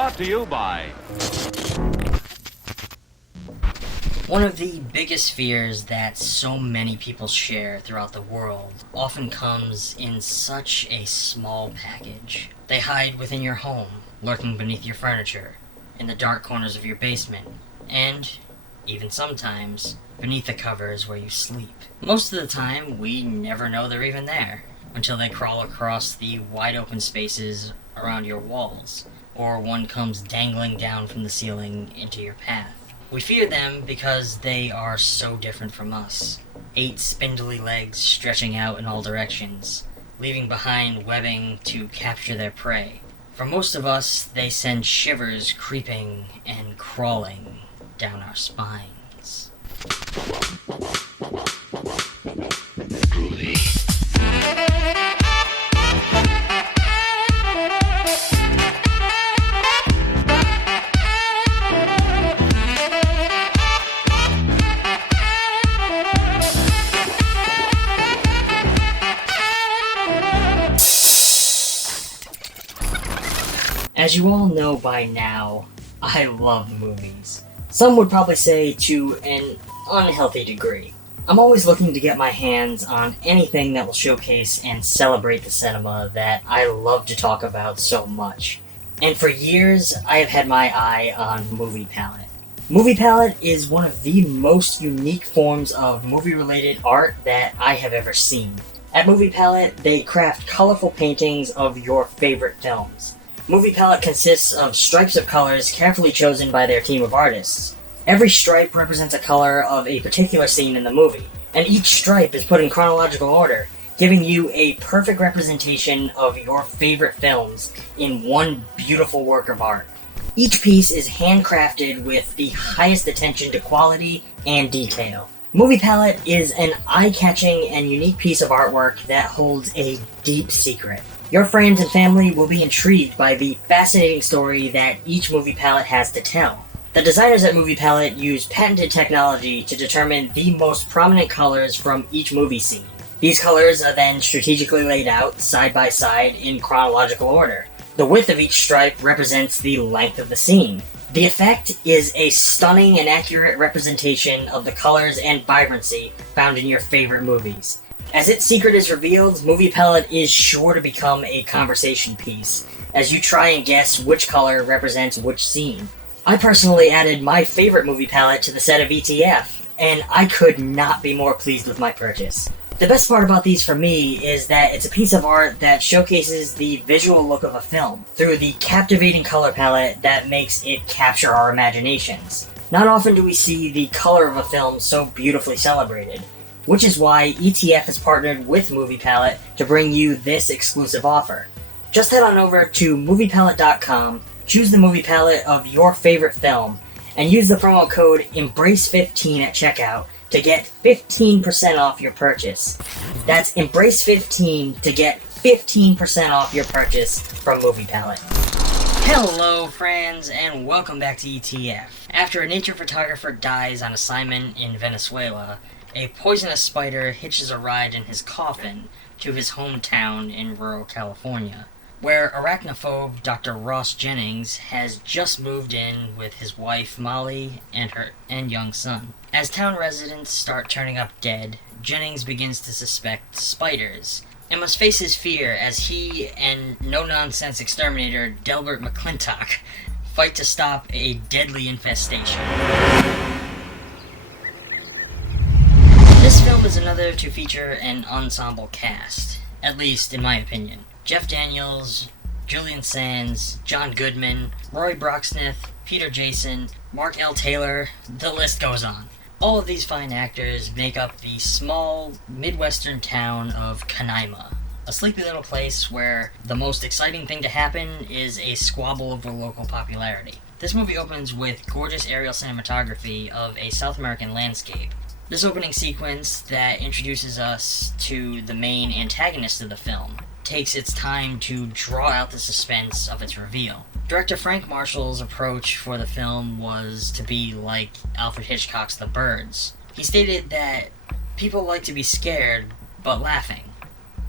Brought to you by... One of the biggest fears that so many people share throughout the world often comes in such a small package. They hide within your home, lurking beneath your furniture, in the dark corners of your basement, and, even sometimes, beneath the covers where you sleep. Most of the time, we never know they're even there, until they crawl across the wide open spaces around your walls, or one comes dangling down from the ceiling into your path. We fear them because they are so different from us. 8 spindly legs stretching out in all directions, leaving behind webbing to capture their prey. For most of us, they send shivers creeping and crawling down our spines. As you all know by now, I love movies. Some would probably say to an unhealthy degree. I'm always looking to get my hands on anything that will showcase and celebrate the cinema that I love to talk about so much. And for years, I have had my eye on Movie Palette. Movie Palette is one of the most unique forms of movie-related art that I have ever seen. At Movie Palette, they craft colorful paintings of your favorite films. Movie Palette consists of stripes of colors carefully chosen by their team of artists. Every stripe represents a color of a particular scene in the movie, and each stripe is put in chronological order, giving you a perfect representation of your favorite films in one beautiful work of art. Each piece is handcrafted with the highest attention to quality and detail. Movie Palette is an eye-catching and unique piece of artwork that holds a deep secret. Your friends and family will be intrigued by the fascinating story that each Movie Palette has to tell. The designers at Movie Palette use patented technology to determine the most prominent colors from each movie scene. These colors are then strategically laid out side by side in chronological order. The width of each stripe represents the length of the scene. The effect is a stunning and accurate representation of the colors and vibrancy found in your favorite movies. As its secret is revealed, Movie Palette is sure to become a conversation piece, as you try and guess which color represents which scene. I personally added my favorite Movie Palette to the set of ETF, and I could not be more pleased with my purchase. The best part about these for me is that it's a piece of art that showcases the visual look of a film through the captivating color palette that makes it capture our imaginations. Not often do we see the color of a film so beautifully celebrated, which is why ETF has partnered with Movie Palette to bring you this exclusive offer. Just head on over to moviepalette.com, choose the movie palette of your favorite film, and use the promo code EMBRACE15 at checkout to get 15% off your purchase. That's EMBRACE15 to get 15% off your purchase from Movie Palette. Hello friends, and welcome back to ETF. After a nature photographer dies on assignment in Venezuela, a poisonous spider hitches a ride in his coffin to his hometown in rural California, where arachnophobe Dr. Ross Jennings has just moved in with his wife Molly and young son. As town residents start turning up dead, Jennings begins to suspect spiders, and must face his fear as he and no-nonsense exterminator Delbert McClintock fight to stop a deadly infestation. This film is another to feature an ensemble cast, at least in my opinion. Jeff Daniels, Julian Sands, John Goodman, Roy Brocksmith, Peter Jason, Mark L. Taylor, the list goes on. All of these fine actors make up the small, midwestern town of Canaima, a sleepy little place where the most exciting thing to happen is a squabble over local popularity. This movie opens with gorgeous aerial cinematography of a South American landscape. This opening sequence that introduces us to the main antagonist of the film takes its time to draw out the suspense of its reveal. Director Frank Marshall's approach for the film was to be like Alfred Hitchcock's The Birds. He stated that people like to be scared, but laughing.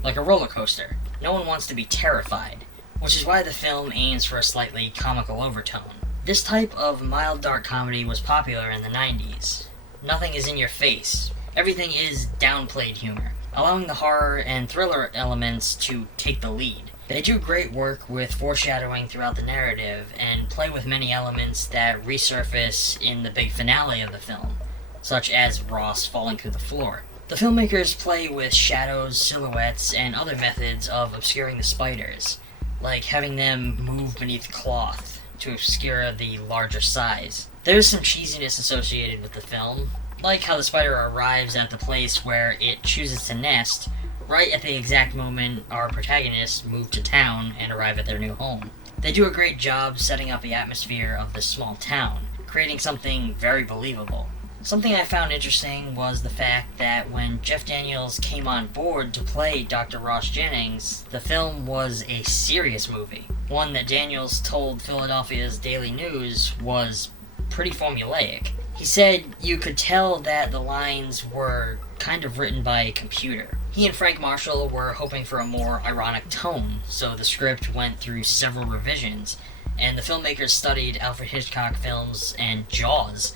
Like a roller coaster. No one wants to be terrified, which is why the film aims for a slightly comical overtone. This type of mild dark comedy was popular in the 90s. Nothing is in your face. Everything is downplayed humor, allowing the horror and thriller elements to take the lead. They do great work with foreshadowing throughout the narrative and play with many elements that resurface in the big finale of the film, such as Ross falling through the floor. The filmmakers play with shadows, silhouettes, and other methods of obscuring the spiders, like having them move beneath cloth to obscure the larger size. There's some cheesiness associated with the film, like how the spider arrives at the place where it chooses to nest right at the exact moment our protagonists move to town and arrive at their new home. They do a great job setting up the atmosphere of this small town, creating something very believable. Something I found interesting was the fact that when Jeff Daniels came on board to play Dr. Ross Jennings, the film was a serious movie. One that Daniels told Philadelphia's Daily News was pretty formulaic. He said you could tell that the lines were kind of written by a computer. He and Frank Marshall were hoping for a more ironic tone, so the script went through several revisions, and the filmmakers studied Alfred Hitchcock films and Jaws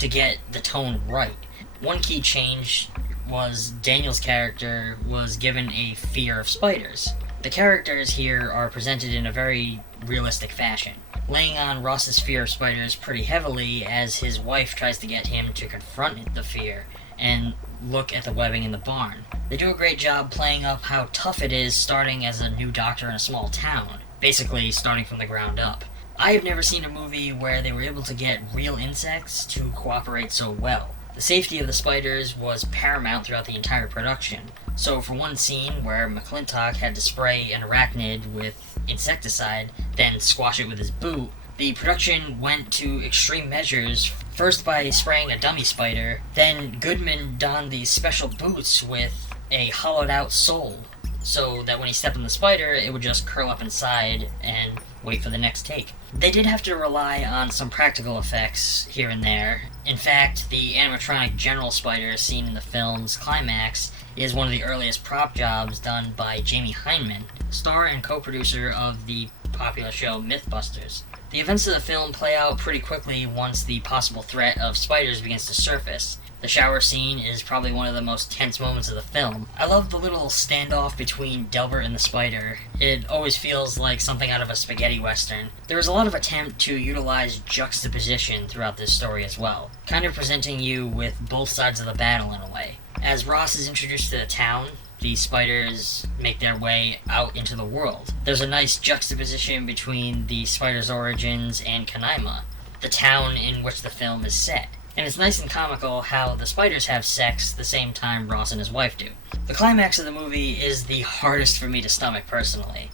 to get the tone right. One key change was Daniel's character was given a fear of spiders. The characters here are presented in a very realistic fashion, laying on Ross's fear of spiders pretty heavily as his wife tries to get him to confront the fear and look at the webbing in the barn. They do a great job playing up how tough it is starting as a new doctor in a small town, basically starting from the ground up. I have never seen a movie where they were able to get real insects to cooperate so well. The safety of the spiders was paramount throughout the entire production, so for one scene where McClintock had to spray an arachnid with insecticide, then squash it with his boot, the production went to extreme measures, first by spraying a dummy spider, then Goodman donned these special boots with a hollowed out sole, so that when he stepped on the spider, it would just curl up inside and wait for the next take. They did have to rely on some practical effects here and there. In fact, the animatronic general spider seen in the film's climax is one of the earliest prop jobs done by Jamie Hyneman, star and co-producer of the popular show Mythbusters. The events of the film play out pretty quickly once the possible threat of spiders begins to surface. The shower scene is probably one of the most tense moments of the film. I love the little standoff between Delbert and the spider. It always feels like something out of a spaghetti western. There is a lot of attempt to utilize juxtaposition throughout this story as well, kind of presenting you with both sides of the battle in a way. As Ross is introduced to the town, the spiders make their way out into the world. There's a nice juxtaposition between the spider's origins and Canaima, the town in which the film is set. And it's nice and comical how the spiders have sex the same time Ross and his wife do. The climax of the movie is the hardest for me to stomach personally.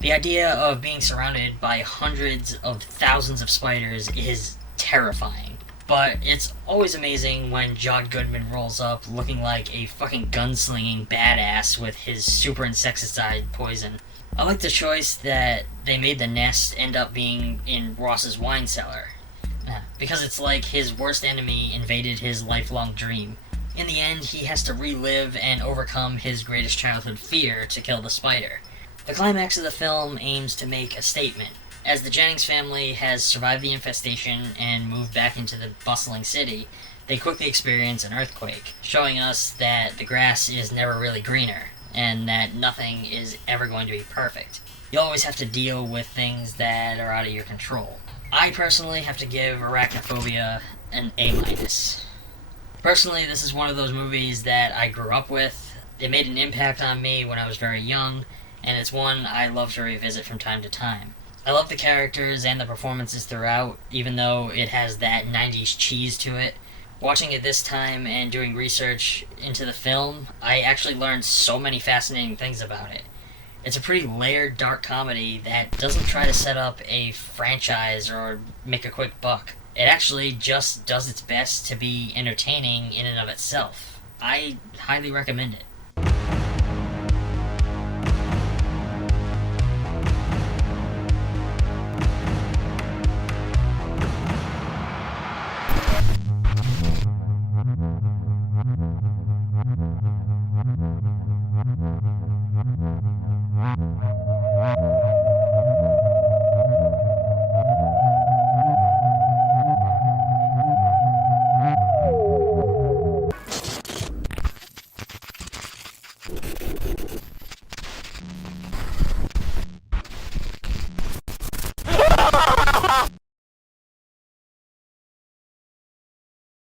The idea of being surrounded by hundreds of thousands of spiders is terrifying. But it's always amazing when John Goodman rolls up looking like a fucking gunslinging badass with his super insecticide poison. I like the choice that they made the nest end up being in Ross's wine cellar, because it's like his worst enemy invaded his lifelong dream. In the end, he has to relive and overcome his greatest childhood fear to kill the spider. The climax of the film aims to make a statement. As the Jennings family has survived the infestation and moved back into the bustling city, they quickly experience an earthquake, showing us that the grass is never really greener, and that nothing is ever going to be perfect. You always have to deal with things that are out of your control. I personally have to give Arachnophobia an A-. Personally, this is one of those movies that I grew up with. It made an impact on me when I was very young, and it's one I love to revisit from time to time. I love the characters and the performances throughout, even though it has that 90s cheese to it. Watching it this time and doing research into the film, I actually learned so many fascinating things about it. It's a pretty layered dark comedy that doesn't try to set up a franchise or make a quick buck. It actually just does its best to be entertaining in and of itself. I highly recommend it.